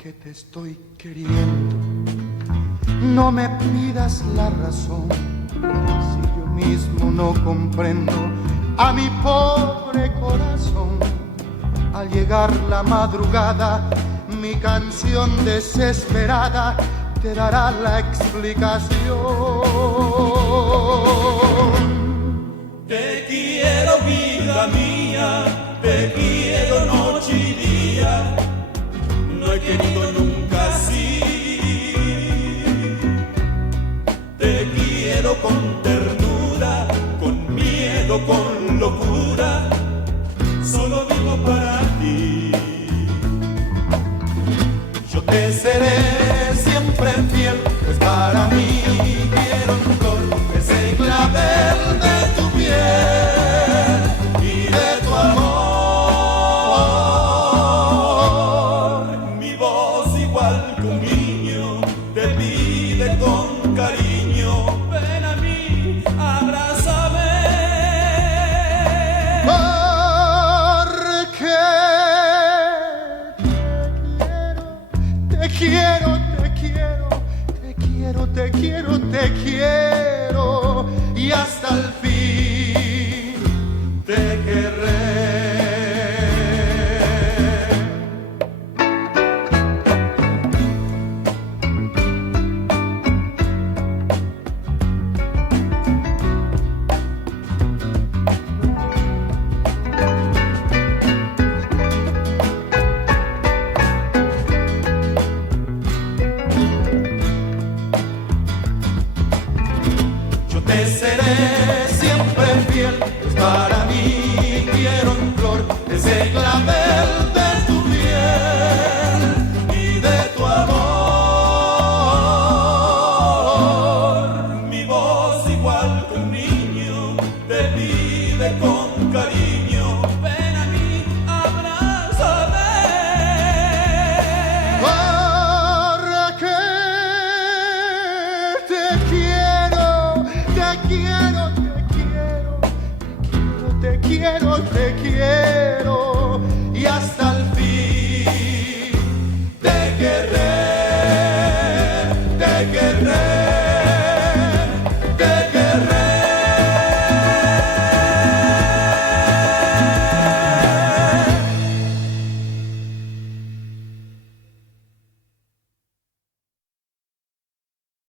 porque te estoy queriendo. No me pidas la razón, si yo mismo no comprendo a mi pobre corazón. Al llegar la madrugada, mi canción desesperada te dará la explicación. Te quiero, vida mía, te quiero noche y día, no he querido nunca así. Te quiero con ternura, con miedo, con locura, solo vivo para ti. Yo te seré siempre fiel, pues para mí quiero un flor, ese clavel de tu piel y de tu amor. Mi voz igual que un niño te pide con cariño, ven a mí, abrázame. Te quiero, te quiero, te quiero, te quiero, te quiero, y hasta el fin.